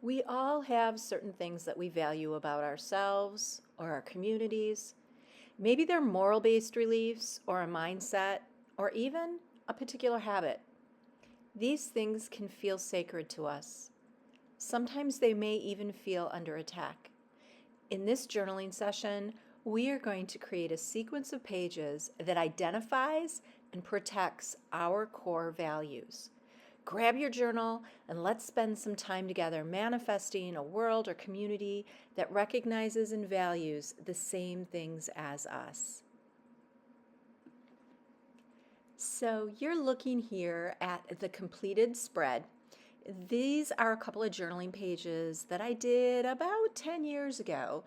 We all have certain things that we value about ourselves or our communities. Maybe they're moral-based beliefs or a mindset or even a particular habit. These things can feel sacred to us. Sometimes they may even feel under attack. In this journaling session, we are going to create a sequence of pages that identifies and protects our core values. Grab your journal and let's spend some time together manifesting a world or community that recognizes and values the same things as us. So you're looking here at the completed spread. These are a couple of journaling pages that I did about 10 years ago.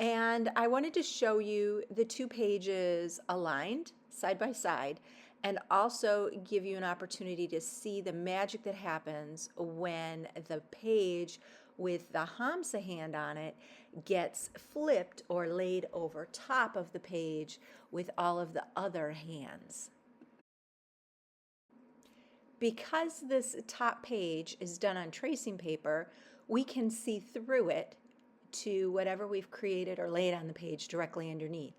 And I wanted to show you the two pages aligned side by side and also give you an opportunity to see the magic that happens when the page with the Hamsa hand on it gets flipped or laid over top of the page with all of the other hands. Because this top page is done on tracing paper, we can see through it to whatever we've created or laid on the page directly underneath.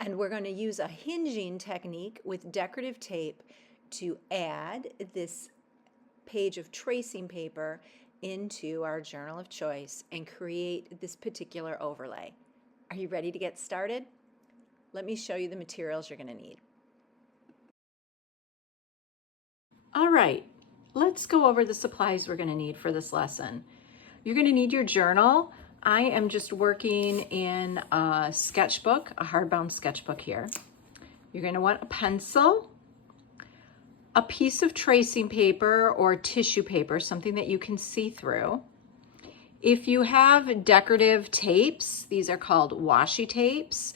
And we're going to use a hinging technique with decorative tape to add this page of tracing paper into our journal of choice and create this particular overlay. Are you ready to get started? Let me show you the materials you're going to need. All right, let's go over the supplies we're going to need for this lesson. You're going to need your journal. I am just working in a sketchbook, a hardbound sketchbook here. You're going to want a pencil, a piece of tracing paper or tissue paper, something that you can see through. If you have decorative tapes, these are called washi tapes.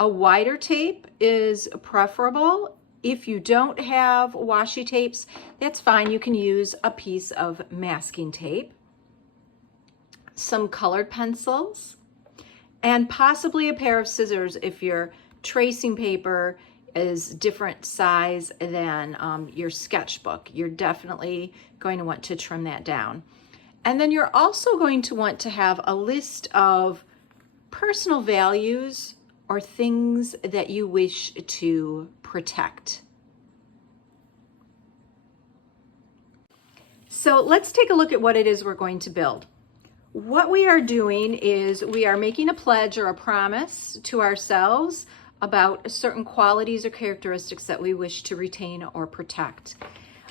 A wider tape is preferable. If you don't have washi tapes, that's fine. You can use a piece of masking tape, some colored pencils, and possibly a pair of scissors if your tracing paper is different size than your sketchbook. You're definitely going to want to trim that down. And then you're also going to want to have a list of personal values or things that you wish to protect. So let's take a look at what it is we're going to build. What we are doing is we are making a pledge or a promise to ourselves about certain qualities or characteristics that we wish to retain or protect.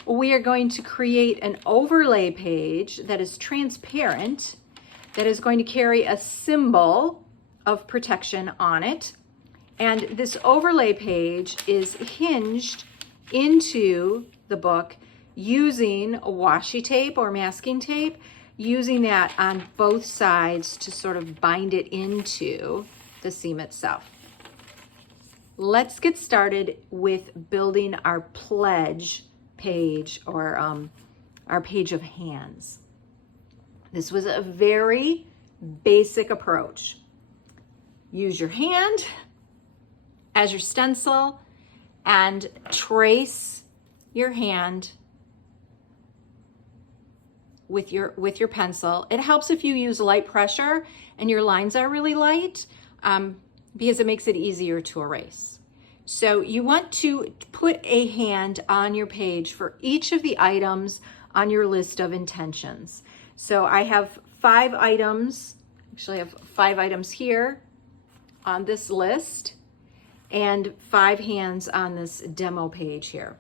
We are going to create an overlay page that is transparent, that is going to carry a symbol of protection on it. And this overlay page is hinged into the book using a washi tape or masking tape, using that on both sides to sort of bind it into the seam itself. Let's get started with building our pledge page or our page of hands. This was a very basic approach. Use your hand as your stencil and trace your hand with your pencil. It helps if you use light pressure and your lines are really light because it makes it easier to erase. So you want to put a hand on your page for each of the items on your list of intentions. So I have 5 items, actually I have 5 items here on this list and 5 hands on this demo page here.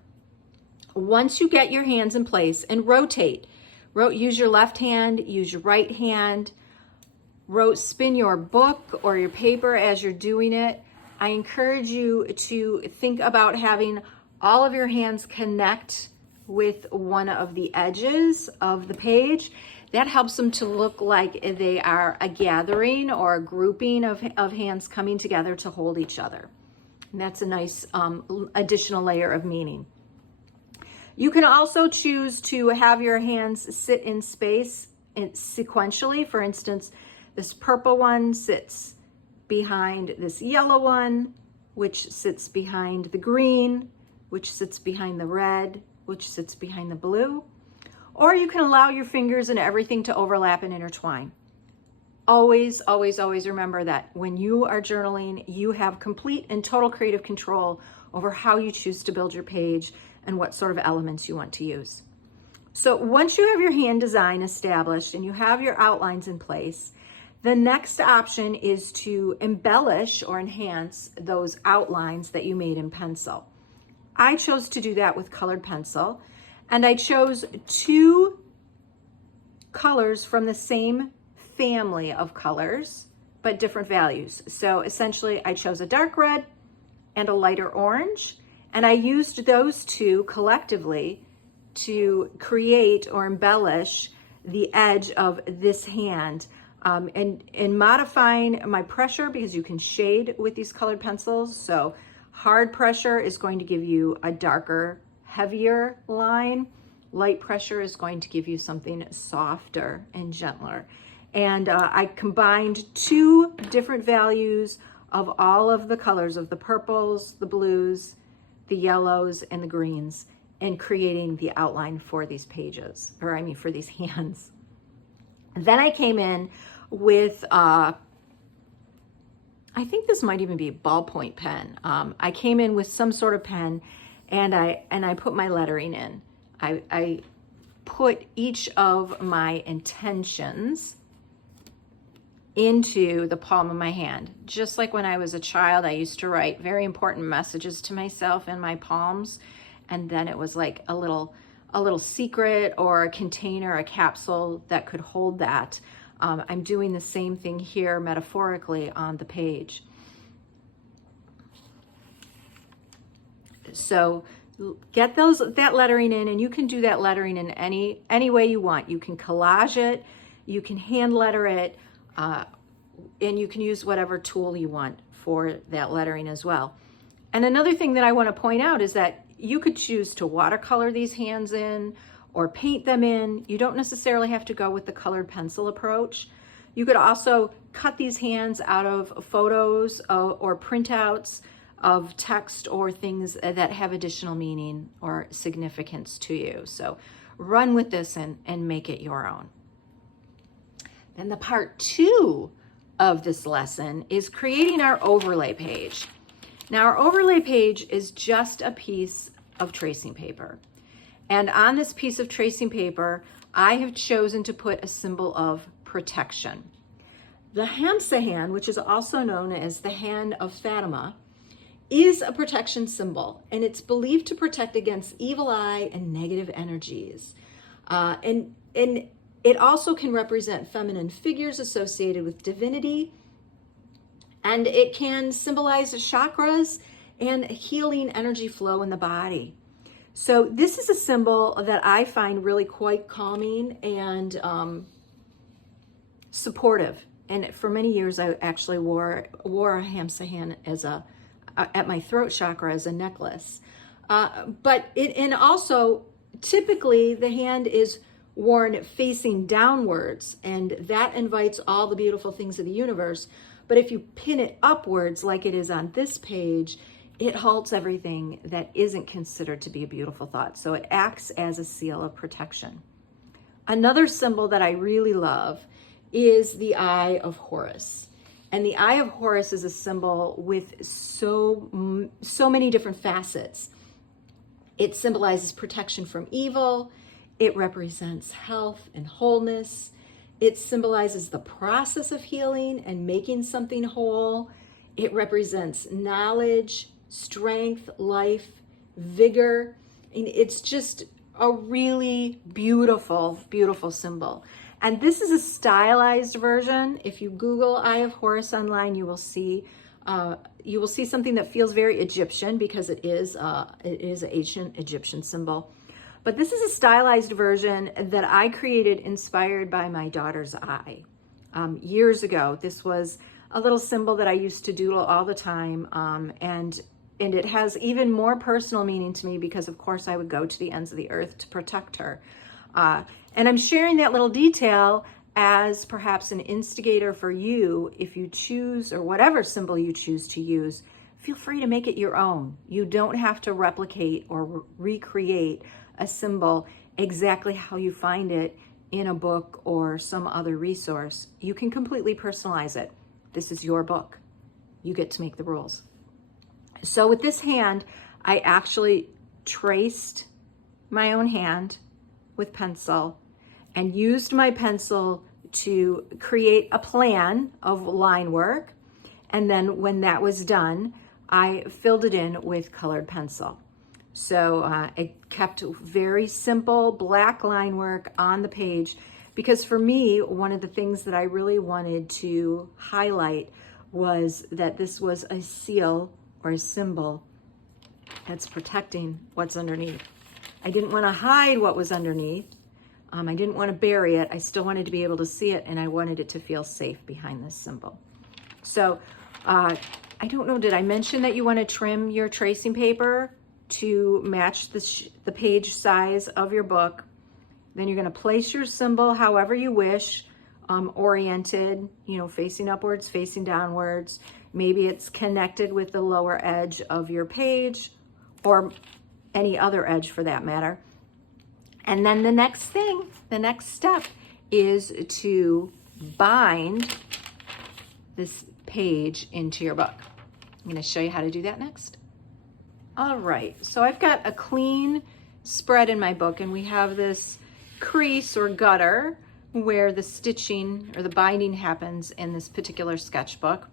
Once you get your hands in place and rotate, use your left hand, use your right hand, spin your book or your paper as you're doing it. I encourage you to think about having all of your hands connect with one of the edges of the page. That helps them to look like they are a gathering or a grouping of hands coming together to hold each other. And that's a nice additional layer of meaning. You can also choose to have your hands sit in space sequentially. For instance, this purple one sits behind this yellow one, which sits behind the green, which sits behind the red, which sits behind the blue. or you can allow your fingers and everything to overlap and intertwine. Always, always, always remember that when you are journaling, you have complete and total creative control over how you choose to build your page and what sort of elements you want to use. So once you have your hand design established and you have your outlines in place, the next option is to embellish or enhance those outlines that you made in pencil. I chose to do that with colored pencil, and I chose 2 colors from the same family of colors, but different values. So essentially I chose a dark red and a lighter orange, and I used those 2 collectively to create or embellish the edge of this hand. And in modifying my pressure, because you can shade with these colored pencils, so hard pressure is going to give you a darker, heavier line. Light pressure is going to give you something softer and gentler. And I combined 2 different values of all of the colors of the purples, the blues, the yellows, and the greens in creating the outline for these pages, or I mean for these hands. Then I came in with, I think this might even be a ballpoint pen. I came in with some sort of pen, and I put my lettering in. I put each of my intentions into the palm of my hand. Just like when I was a child, I used to write very important messages to myself in my palms, and then it was like a little secret or a container, a capsule that could hold that. I'm doing the same thing here metaphorically on the page. So get that lettering in, and you can do that lettering in any way you want. You can collage it, you can hand letter it, and you can use whatever tool you want for that lettering as well. And another thing that I want to point out is that you could choose to watercolor these hands in or paint them in. You don't necessarily have to go with the colored pencil approach. You could also cut these hands out of photos or printouts of text or things that have additional meaning or significance to you. So run with this and make it your own. Then the part 2 of this lesson is creating our overlay page. Now, our overlay page is just a piece of tracing paper. And on this piece of tracing paper, I have chosen to put a symbol of protection. The Hamsa hand, which is also known as the hand of Fatima, is a protection symbol, and it's believed to protect against evil eye and negative energies. And it also can represent feminine figures associated with divinity, and it can symbolize chakras and healing energy flow in the body. So this is a symbol that I find really quite calming and supportive. And for many years, I actually wore a Hamsa hand as at my throat chakra as a necklace. And also typically the hand is worn facing downwards, and that invites all the beautiful things of the universe. But if you pin it upwards like it is on this page, it halts everything that isn't considered to be a beautiful thought. So it acts as a seal of protection. Another symbol that I really love is the Eye of Horus. And the Eye of Horus is a symbol with so many different facets. It symbolizes protection from evil. It represents health and wholeness. It symbolizes the process of healing and making something whole. It represents knowledge, strength, life, vigor. And it's just a really beautiful, beautiful symbol. And this is a stylized version. If you Google Eye of Horus online, you will see something that feels very Egyptian, because it is an ancient Egyptian symbol. But this is a stylized version that I created inspired by my daughter's eye. Years ago, this was a little symbol that I used to doodle all the time. And it has even more personal meaning to me because, of course, I would go to the ends of the earth to protect her. And I'm sharing that little detail as perhaps an instigator for you. If you choose, or whatever symbol you choose to use, feel free to make it your own. You don't have to replicate or recreate a symbol exactly how you find it in a book or some other resource. You can completely personalize it. This is your book. You get to make the rules. So with this hand, I actually traced my own hand with pencil and used my pencil to create a plan of line work. And then when that was done, I filled it in with colored pencil. So it kept very simple black line work on the page, because for me, one of the things that I really wanted to highlight was that this was a seal or a symbol that's protecting what's underneath. I didn't want to hide what was underneath. I didn't want to bury it. I still wanted to be able to see it, and I wanted it to feel safe behind this symbol. So I don't know, did I mention that you want to trim your tracing paper to match the page size of your book? Then you're going to place your symbol however you wish, oriented, facing upwards, facing downwards. Maybe it's connected with the lower edge of your page, or any other edge for that matter. And then the next step is to bind this page into your book. I'm going to show you how to do that next. All right, so I've got a clean spread in my book, and we have this crease or gutter where the stitching or the binding happens in this particular sketchbook.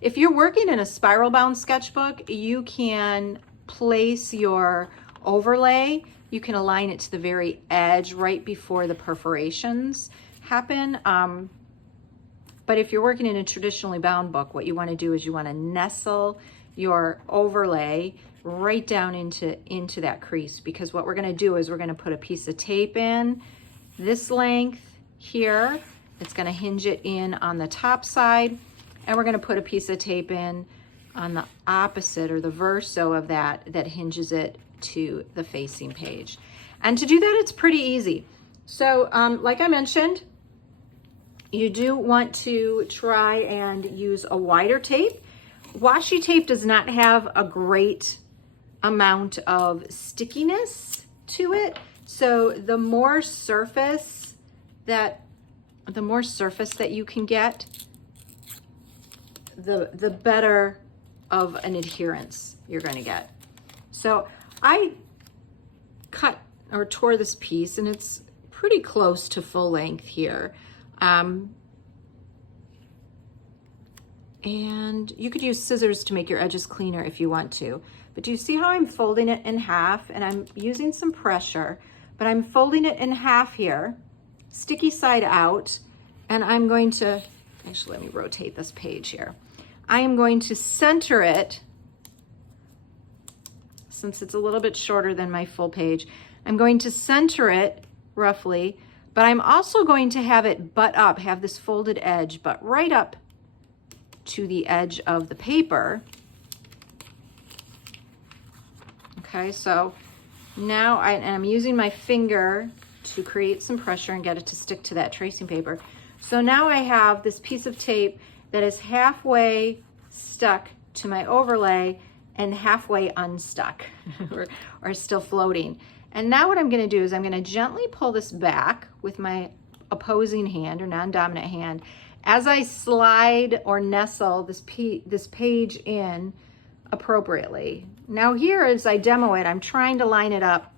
If you're working in a spiral bound sketchbook, you can place your overlay. You can align it to the very edge right before the perforations happen. But if you're working in a traditionally bound book, what you want to do is you want to nestle your overlay right down into that crease, because what we're going to do is we're going to put a piece of tape in this length here. It's going to hinge it in on the top side, and we're going to put a piece of tape in on the opposite or the verso of that hinges it to the facing page. And to do that, it's pretty easy. So like I mentioned, you do want to try and use a wider tape. Washi tape does not have a great amount of stickiness to it. So the more surface that you can get, the better of an adherence you're going to get. So I cut or tore this piece, and it's pretty close to full length here. And you could use scissors to make your edges cleaner if you want to. But do you see how I'm folding it in half? And I'm using some pressure, but I'm folding it in half here, sticky side out, and I'm going to, actually let me rotate this page here. I am going to center it, since it's a little bit shorter than my full page. I'm going to center it roughly, but I'm also going to have it butt up, have this folded edge, but right up to the edge of the paper. Okay, so now I'm using my finger to create some pressure and get it to stick to that tracing paper. So now I have this piece of tape that is halfway stuck to my overlay and halfway unstuck or still floating. And now what I'm going to do is I'm going to gently pull this back with my opposing hand or non-dominant hand as I slide or nestle this page in appropriately. Now here, as I demo it, I'm trying to line it up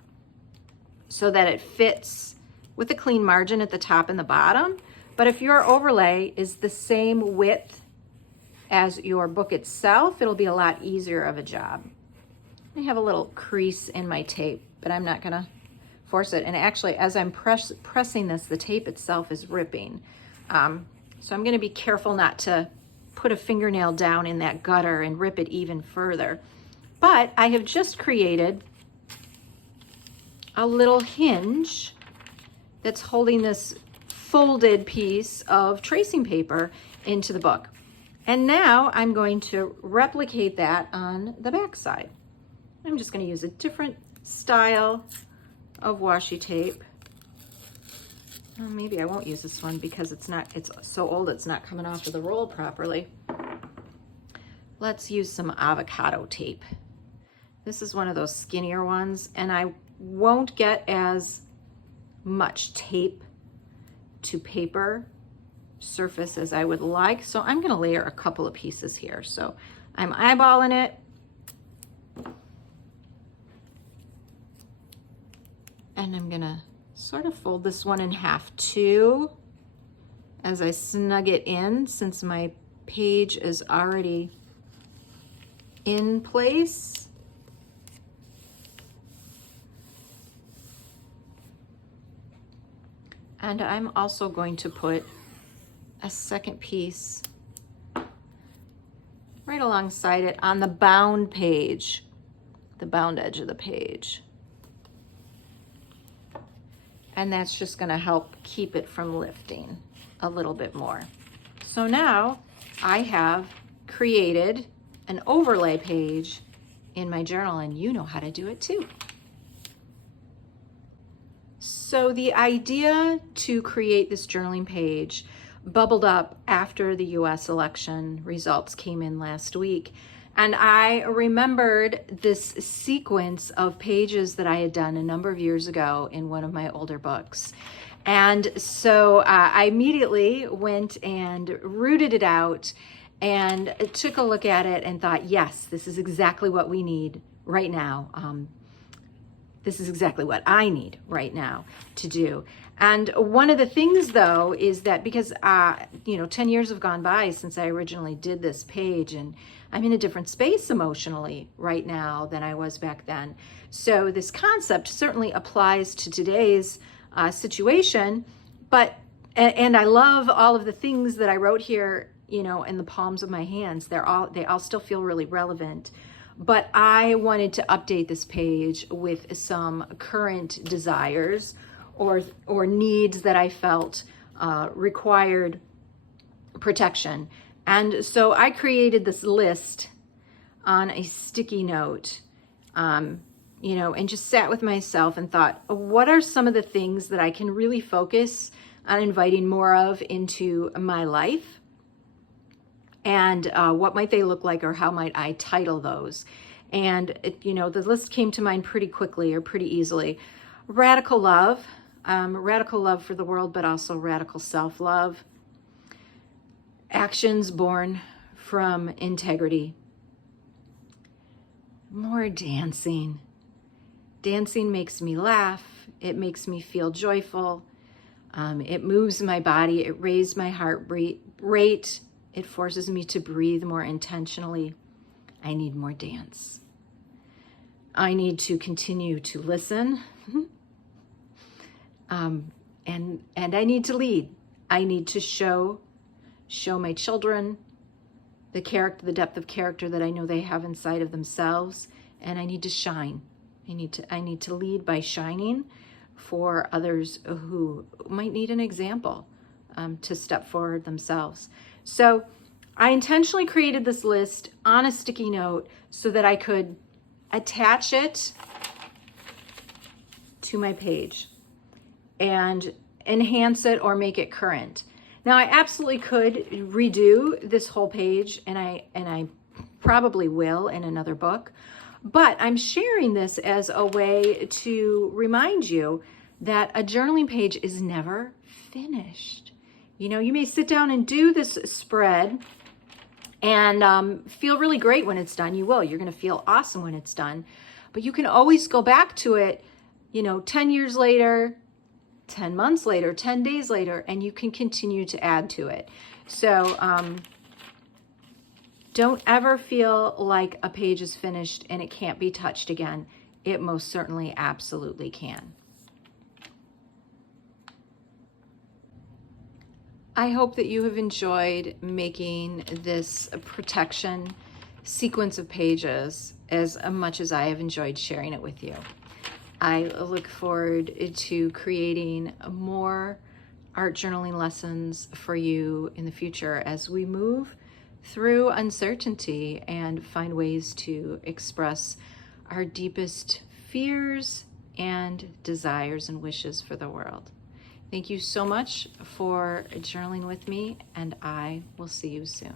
so that it fits with a clean margin at the top and the bottom. But if your overlay is the same width as your book itself, it'll be a lot easier of a job. I have a little crease in my tape, but I'm not gonna force it. And actually, as I'm pressing this, the tape itself is ripping. So I'm gonna be careful not to put a fingernail down in that gutter and rip it even further. But I have just created a little hinge that's holding this folded piece of tracing paper into the book. And now I'm going to replicate that on the back side. I'm just going to use a different style of washi tape. Oh, maybe I won't use this one because it's so old it's not coming off of the roll properly. Let's use some avocado tape. This is one of those skinnier ones, and I won't get as much tape to paper surface as I would like. So I'm gonna layer a couple of pieces here. So I'm eyeballing it. And I'm gonna sort of fold this one in half too, as I snug it in, since my page is already in place. And I'm also going to put a second piece right alongside it on the bound page, the bound edge of the page. And that's just gonna help keep it from lifting a little bit more. So now I have created an overlay page in my journal, and you know how to do it too. So the idea to create this journaling page bubbled up after the US election results came in last week. And I remembered this sequence of pages that I had done a number of years ago in one of my older books. And so I immediately went and rooted it out and took a look at it and thought, yes, this is exactly what we need right now. This is exactly what I need right now to do. And one of the things, though, is that because, 10 years have gone by since I originally did this page, and I'm in a different space emotionally right now than I was back then. So this concept certainly applies to today's situation, and I love all of the things that I wrote here, in the palms of my hands. They all still feel really relevant. But I wanted to update this page with some current desires or needs that I felt required protection. And so I created this list on a sticky note, and just sat with myself and thought, what are some of the things that I can really focus on inviting more of into my life? And what might they look like, or how might I title those? And, the list came to mind pretty quickly or pretty easily. Radical love for the world, but also radical self-love. Actions born from integrity. More dancing. Dancing makes me laugh. It makes me feel joyful. It moves my body. It raises my heart rate. It forces me to breathe more intentionally. I need more dance. I need to continue to listen. And I need to lead. I need to show my children the depth of character that I know they have inside of themselves. And I need to shine. I need to lead by shining for others who might need an example to step forward themselves. So I intentionally created this list on a sticky note so that I could attach it to my page and enhance it or make it current. Now I absolutely could redo this whole page, and I probably will in another book, but I'm sharing this as a way to remind you that a journaling page is never finished. You may sit down and do this spread and feel really great when it's done. You will. You're going to feel awesome when it's done. But you can always go back to it, 10 years later, 10 months later, 10 days later, and you can continue to add to it. So don't ever feel like a page is finished and it can't be touched again. It most certainly absolutely can. I hope that you have enjoyed making this protection sequence of pages as much as I have enjoyed sharing it with you. I look forward to creating more art journaling lessons for you in the future as we move through uncertainty and find ways to express our deepest fears and desires and wishes for the world. Thank you so much for journaling with me, and I will see you soon.